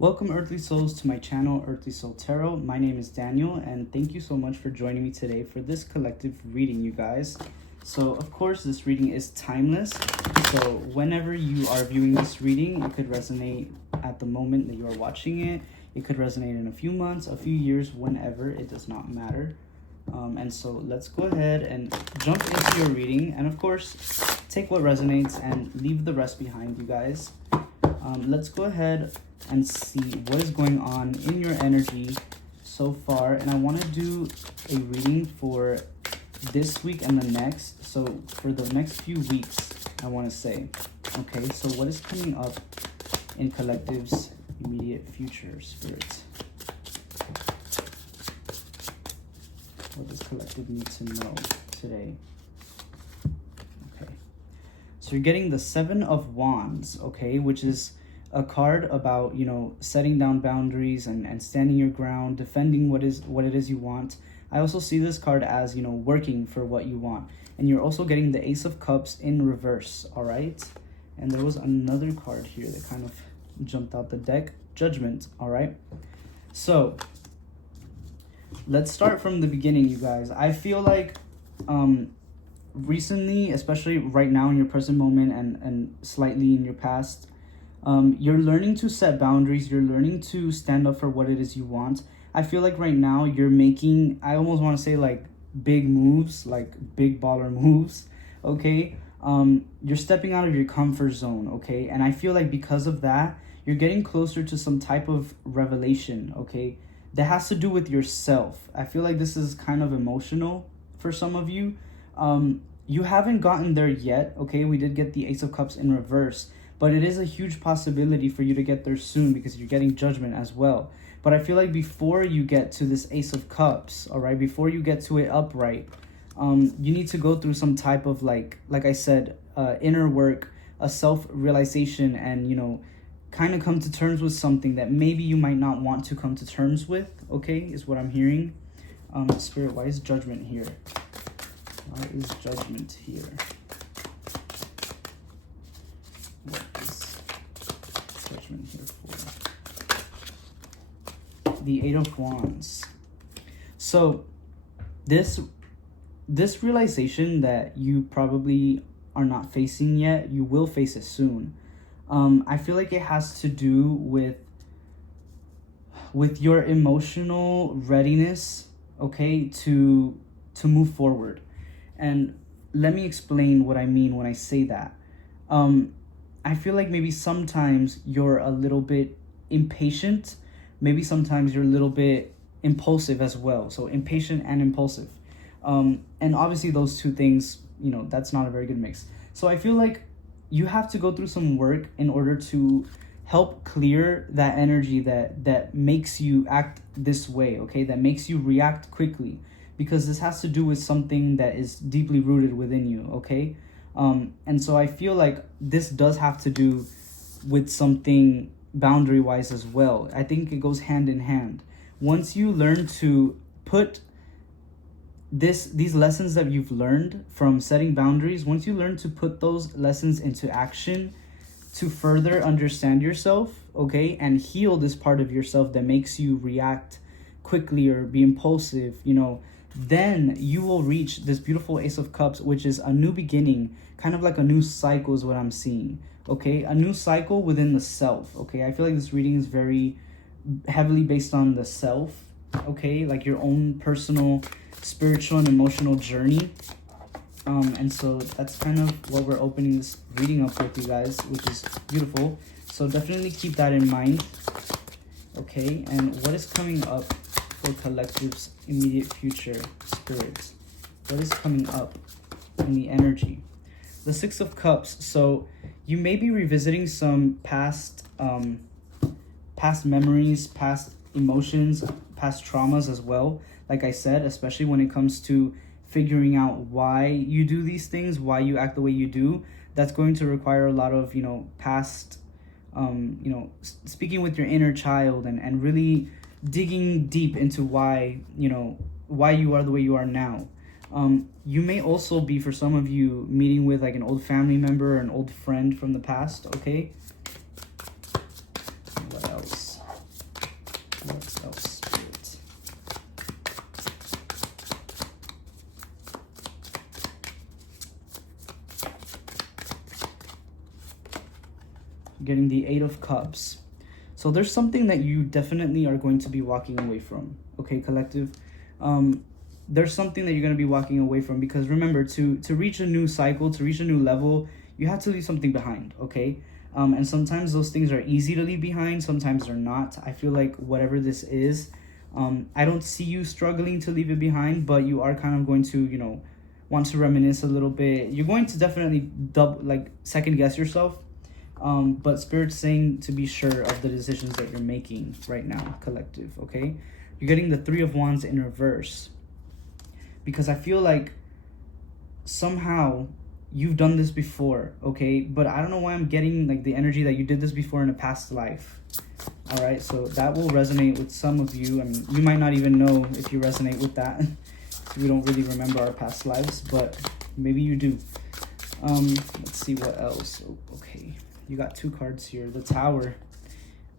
Welcome, Earthly Souls, to my channel, Earthly Soul Tarot. My name is Daniel, and thank you so much for joining me today for this collective reading, you guys. So, of course, this reading is timeless. So, whenever you are viewing this reading, it could resonate at the moment that you are watching it. It could resonate in a few months, a few years, whenever. It does not matter. And so, let's go ahead and jump into your reading. And, of course, take what resonates and leave the rest behind, you guys. Let's go ahead and see what is going on in your energy so far. And I want to do a reading for this week and the next. So for the next few weeks, I want to say, okay, so what is coming up in Collective's immediate future, Spirit? What does Collective need to know today? Okay, so you're getting the Seven of Wands, okay, which is a card about, you know, setting down boundaries and standing your ground, defending what it is you want. I also see this card as, you know, working for what you want. And you're also getting the Ace of Cups in reverse, all right? And there was another card here that kind of jumped out the deck, Judgment, all right? So let's start from the beginning, you guys. I feel like recently, especially right now in your present moment and slightly in your past, you're learning to set boundaries. You're learning to stand up for what it is you want. I feel like right now you're making, I almost want to say, like, big moves, like big baller moves, okay? You're stepping out of your comfort zone, okay? And I feel like because of that, you're getting closer to some type of revelation, okay? That has to do with yourself. I feel like this is kind of emotional for some of you. You haven't gotten there yet, okay? We did get the Ace of Cups in reverse, but it is a huge possibility for you to get there soon because you're getting Judgment as well. But I feel like before you get to this Ace of Cups, all right, before you get to it upright, you need to go through some type of, like I said, inner work, a self-realization, and, you know, kind of come to terms with something that maybe you might not want to come to terms with, okay, is what I'm hearing. Spirit, why is Judgment here? Why is Judgment here? What is Judgment here for? The Eight of Wands. So this realization that you probably are not facing yet, you will face it soon. I feel like it has to do with your emotional readiness, okay, to move forward. And let me explain what I mean when I say that. I feel like maybe sometimes you're a little bit impatient. Maybe sometimes you're a little bit impulsive as well. So impatient and impulsive. And obviously those two things, you know, that's not a very good mix. So I feel like you have to go through some work in order to help clear that energy that makes you act this way, okay? That makes you react quickly. Because this has to do with something that is deeply rooted within you, okay? And so I feel like this does have to do with something boundary-wise as well. I think it goes hand in hand. Once you learn to put these lessons that you've learned from setting boundaries, once you learn to put those lessons into action to further understand yourself, okay, and heal this part of yourself that makes you react quickly or be impulsive, you know, then you will reach this beautiful Ace of Cups, which is a new beginning, kind of like a new cycle is what I'm seeing, okay? A new cycle within the self, okay? I feel like this reading is very heavily based on the self, okay? Like your own personal, spiritual, and emotional journey. And so that's kind of what we're opening this reading up with, you guys, which is beautiful. So definitely keep that in mind, okay? And what is coming up for Collective's immediate future, Spirits? What is coming up in the energy? The Six of Cups. So you may be revisiting some past memories, past emotions, past traumas as well. Like I said, especially when it comes to figuring out why you do these things, why you act the way you do. That's going to require a lot of, you know, past, you know, speaking with your inner child and really digging deep into why, you know, why you are the way you are now. You may also be, for some of you, meeting with like an old family member or an old friend from the past, okay? What else? getting the Eight of Cups. So there's something that you definitely are going to be walking away from, okay, collective? There's something that you're going to be walking away from, because remember, to reach a new cycle, to reach a new level, you have to leave something behind, okay? And sometimes those things are easy to leave behind, sometimes they're not. I feel like whatever this is, I don't see you struggling to leave it behind, but you are kind of going to, you know, want to reminisce a little bit. You're going to definitely second guess yourself. But Spirit's saying to be sure of the decisions that you're making right now, collective, okay? You're getting the Three of Wands in reverse, because I feel like somehow you've done this before, okay? But I don't know why I'm getting like the energy that you did this before in a past life. All right, so that will resonate with some of you. I mean, you might not even know if you resonate with that. We don't really remember our past lives, but maybe you do. Let's see what else. Oh, okay, you got two cards here. The Tower.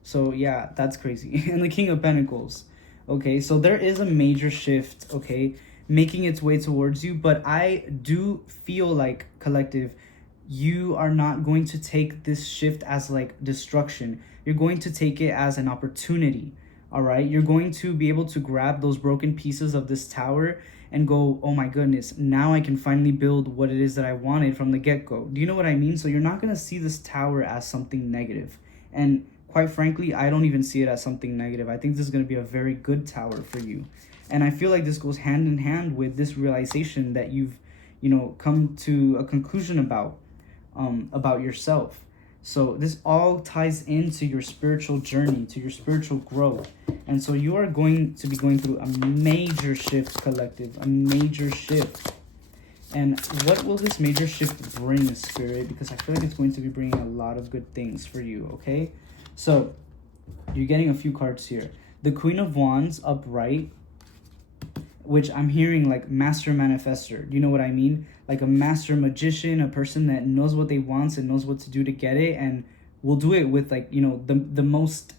So yeah, that's crazy. And the King of Pentacles. Okay, so there is a major shift, okay, making its way towards you, but I do feel like, collective, you are not going to take this shift as like destruction. You're going to take it as an opportunity. All right, you're going to be able to grab those broken pieces of this tower and go, oh my goodness, now I can finally build what it is that I wanted from the get-go. Do you know what I mean? So you're not going to see this tower as something negative. And quite frankly, I don't even see it as something negative. I think this is going to be a very good tower for you. And I feel like this goes hand in hand with this realization that you've, you know, come to a conclusion about yourself. So this all ties into your spiritual journey, to your spiritual growth. And so you are going to be going through a major shift, collective, a major shift. And what will this major shift bring, Spirit? Because I feel like it's going to be bringing a lot of good things for you, okay? So you're getting a few cards here. The Queen of Wands upright, which I'm hearing like master manifester. Do you know what I mean? Like a master magician, a person that knows what they want and knows what to do to get it, and will do it with like, you know, the most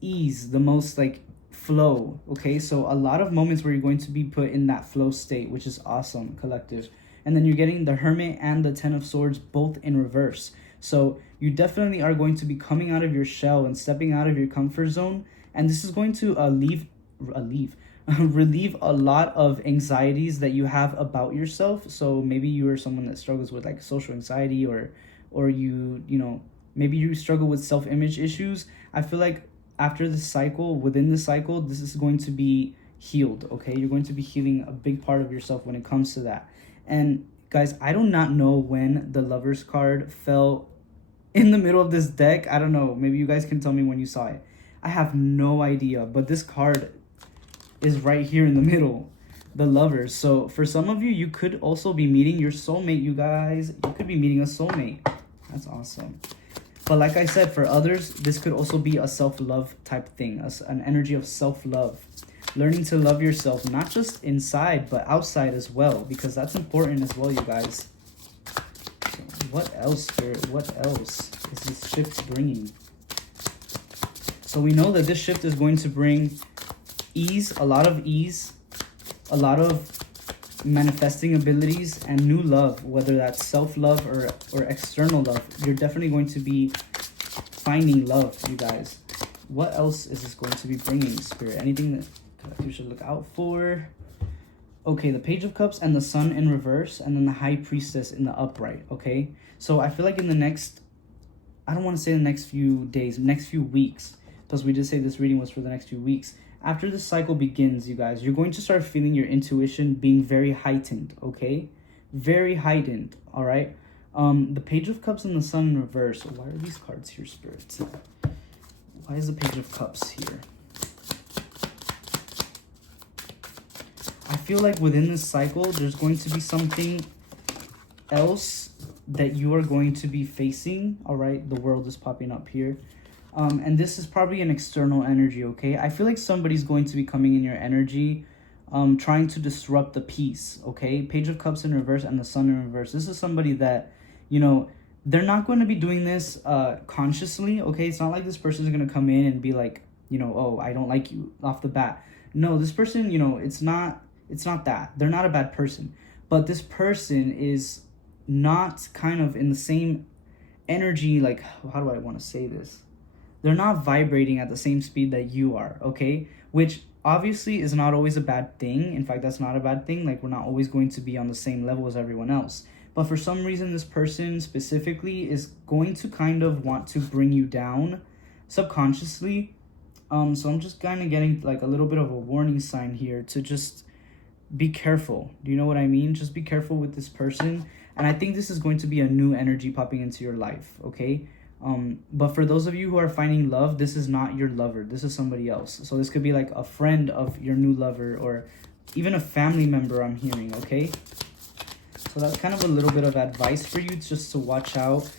ease, the most like flow. Okay, so a lot of moments where you're going to be put in that flow state, which is awesome, collective. And then you're getting the Hermit and the Ten of Swords both in reverse. So you definitely are going to be coming out of your shell and stepping out of your comfort zone, and this is going to relieve a lot of anxieties that you have about yourself. So maybe you are someone that struggles with like social anxiety, or you know, maybe you struggle with self-image issues. I feel like after the cycle, within the cycle, this is going to be healed, okay? You're going to be healing a big part of yourself when it comes to that. And guys, I do not know when the Lovers card fell in the middle of this deck. I don't know, maybe you guys can tell me when you saw it. I have no idea, but this card is right here in the middle, the Lovers. So for some of you, you could also be meeting your soulmate, you guys. You could be meeting a soulmate. That's awesome. But like I said, for others, this could also be a self-love type thing, an energy of self-love. Learning to love yourself, not just inside, but outside as well, because that's important as well, you guys. So what else, Spirit? What else is this shift bringing? So we know that this shift is going to bring ease, a lot of manifesting abilities, and new love, whether that's self-love or external love. You're definitely going to be finding love, you guys. What else is this going to be bringing, Spirit? Anything that you should look out for? Okay, the Page of Cups and the Sun in reverse, and then the High Priestess in the upright, okay? So I feel like in the next, I don't want to say the next few days, next few weeks, because we did say this reading was for the next few weeks. After this cycle begins, you guys, you're going to start feeling your intuition being very heightened, okay? Very heightened, all right? The Page of Cups and the Sun in reverse. Why are these cards here, Spirit? Why is the Page of Cups here? I feel like within this cycle, there's going to be something else that you are going to be facing, all right? The World is popping up here. And this is probably an external energy, okay? I feel like somebody's going to be coming in your energy, trying to disrupt the peace, okay? Page of Cups in reverse and the Sun in reverse. This is somebody that, you know, they're not going to be doing this consciously, okay? It's not like this person is going to come in and be like, you know, oh, I don't like you off the bat. No, this person, you know, it's not that. They're not a bad person. But this person is not kind of in the same energy, like, how do I want to say this? They're not vibrating at the same speed that you are, okay? Which obviously is not always a bad thing. In fact, that's not a bad thing. Like, we're not always going to be on the same level as everyone else. But for some reason, this person specifically is going to kind of want to bring you down subconsciously. So I'm just kind of getting like a little bit of a warning sign here to just be careful. Do you know what I mean? Just be careful with this person. And I think this is going to be a new energy popping into your life, okay? But for those of you who are finding love, this is not your lover. This is somebody else. So this could be like a friend of your new lover or even a family member, I'm hearing, okay? So that's kind of a little bit of advice for you just to watch out.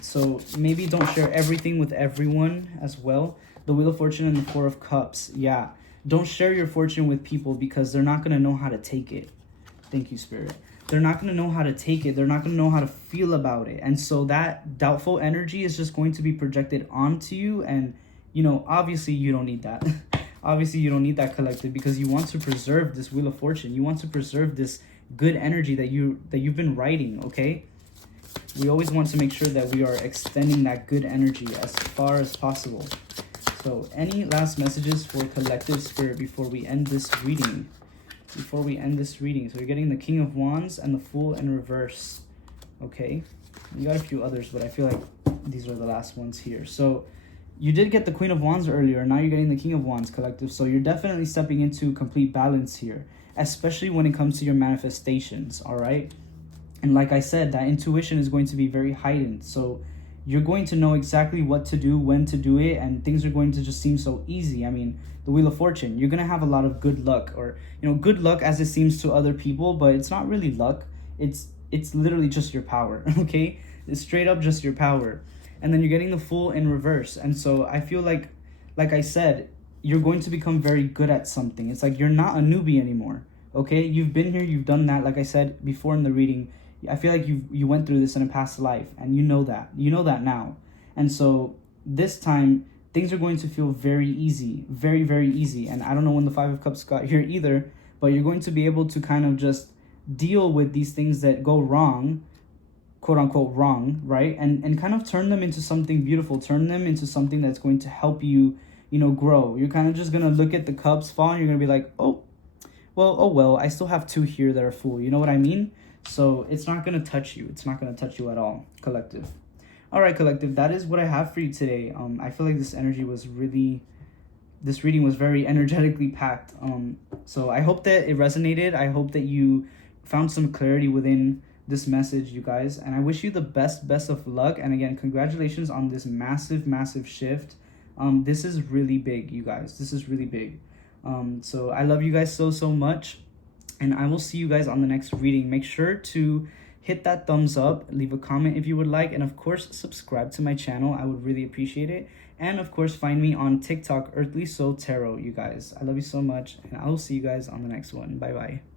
So maybe don't share everything with everyone as well. The Wheel of Fortune and the Four of Cups. Yeah. Don't share your fortune with people because they're not going to know how to take it. Thank you, Spirit. They're not going to know how to take it. They're not going to know how to feel about it. And so that doubtful energy is just going to be projected onto you. And, you know, obviously you don't need that. Obviously you don't need that, collective, because you want to preserve this Wheel of Fortune. You want to preserve this good energy that you've been writing, okay? We always want to make sure that we are extending that good energy as far as possible. So any last messages for collective, Spirit, before we end this reading? So you're getting the King of Wands and the Fool in reverse. Okay. You got a few others, but I feel like these are the last ones here. So you did get the Queen of Wands earlier. Now you're getting the King of Wands, collective. So you're definitely stepping into complete balance here, especially when it comes to your manifestations, all right? And like I said, that intuition is going to be very heightened. So you're going to know exactly what to do, when to do it, and things are going to just seem so easy. I mean, the Wheel of Fortune, you're going to have a lot of good luck, or, you know, good luck as it seems to other people, but it's not really luck. It's literally just your power, okay? It's straight up just your power. And then you're getting the Fool in reverse. And so I feel like I said, you're going to become very good at something. It's like you're not a newbie anymore, okay? You've been here, you've done that. Like I said before in the reading, I feel like you went through this in a past life, and you know that now. And so this time things are going to feel very easy, very, very easy. And I don't know when the Five of Cups got here either, but you're going to be able to kind of just deal with these things that go wrong, quote unquote wrong, right? And kind of turn them into something beautiful, turn them into something that's going to help you, you know, grow. You're kind of just going to look at the cups fall and you're going to be like, oh well, I still have two here that are full. You know what I mean? So it's not going to touch you. It's not going to touch you at all, collective. All right, collective, that is what I have for you today. I feel like this reading was very energetically packed. So I hope that it resonated. I hope that you found some clarity within this message, you guys. And I wish you the best of luck. And again, congratulations on this massive shift. This is really big, you guys. This is really big. So I love you guys so much. And I will see you guys on the next reading. Make sure to hit that thumbs up, leave a comment if you would like, and of course, subscribe to my channel. I would really appreciate it. And of course, find me on TikTok, Earthly Soul Tarot, you guys. I love you so much, and I will see you guys on the next one. Bye-bye.